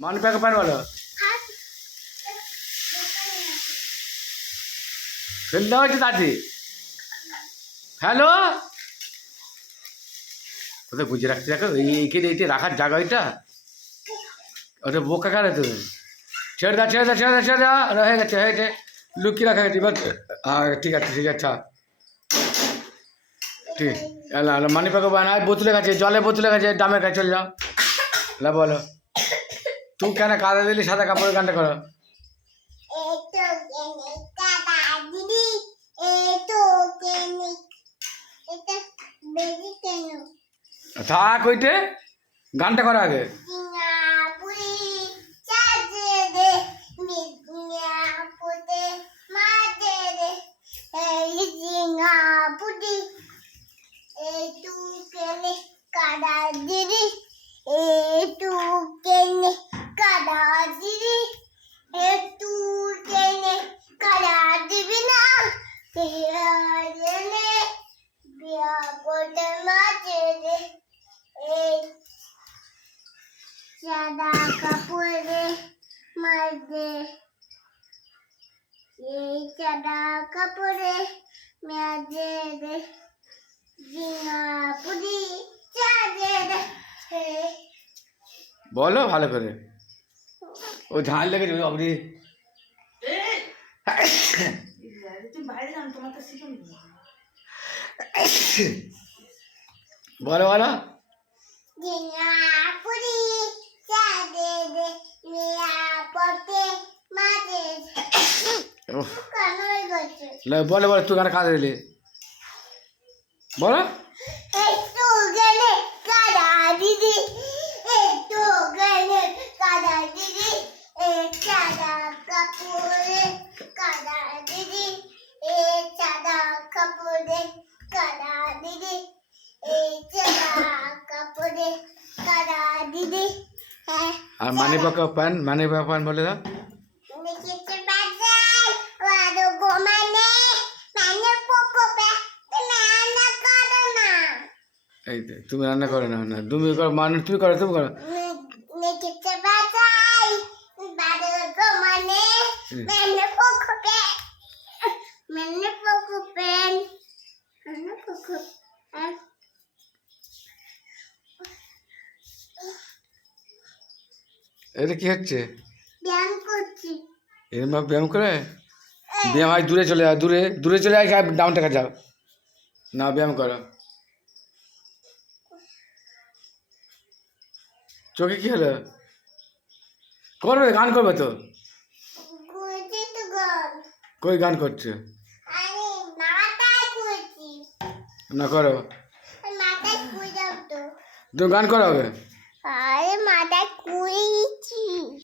मान पे पान वाला ফেল দেওয়া হয়েছে দাদি। হ্যালো ওটা বুঝে রাখতে দেখো এইখানে এইটা রাখার জায়গা ওইটা ওটা বোকা কারে তুমি ছেড়ে দা ছেড়ে দা ছেড়ে দা ছেড়ে দা হয়ে গেছে হয়ে গেছে লুকিয়ে রাখা গেছে এবার ঠিক আছে ঠিক আছে ঠিক মানি প্যাকে বানায় বোতলে গেছে জলে বোতলে গেছে দামের কাছে চলে যাও না বলো তুই কেন কাদা দিলি সাদা কাপড়ের গানটা করো থাক ওইটে গানটা করো আগে সাদা কাপড়ে মাঝে এই সাদা কাপড়ে মাঝে দে জিঙা পুরি চাঁদে দে বলো ভালো করে ও ঝাল লেগেছে আপনি বলো বলো জিঙা পুরি চাঁদে দে মিয়া পড়তে মাঝে কানই গেছে বলো বলো তুই গান কাদা দিলি বলো একটু গেলে কাদা দিদি একটু গেলে কাদা দিদি সাদা কাপড়ে কাদা দিদি সাদা কাপড়ে কাদা দিদি সাদা কাপড়ে কাদা দিদি আর মানি পাকা পান বলে দাও নিচে বাজাই ওয়াদো গোমানে মানে পোকো পে তুমি রান্না করো না এই তো তুমি রান্না করো না না তুমি করো মানুষ তুমি করো নিচে বাজাই ওয়াদো গোমানে মানে পোকো পে মানে পোকো পে মানে পোকো এটা কি হচ্ছে ব্যায়াম করছি এরম ব্যায়াম করে ব্যায়াম আজ দূরে চলে যাও দূরে দূরে চলে আয় ডাউন টাকা যাও না ব্যায়াম করো চোখে কি হলো করবে গান করবে তো করছি তো গান কই গান করছে আমি মাথায় করছি না করো মাথায় কুড়াও তো তুমি গান করো হবে আরে মাথায় কুড়িয়েছি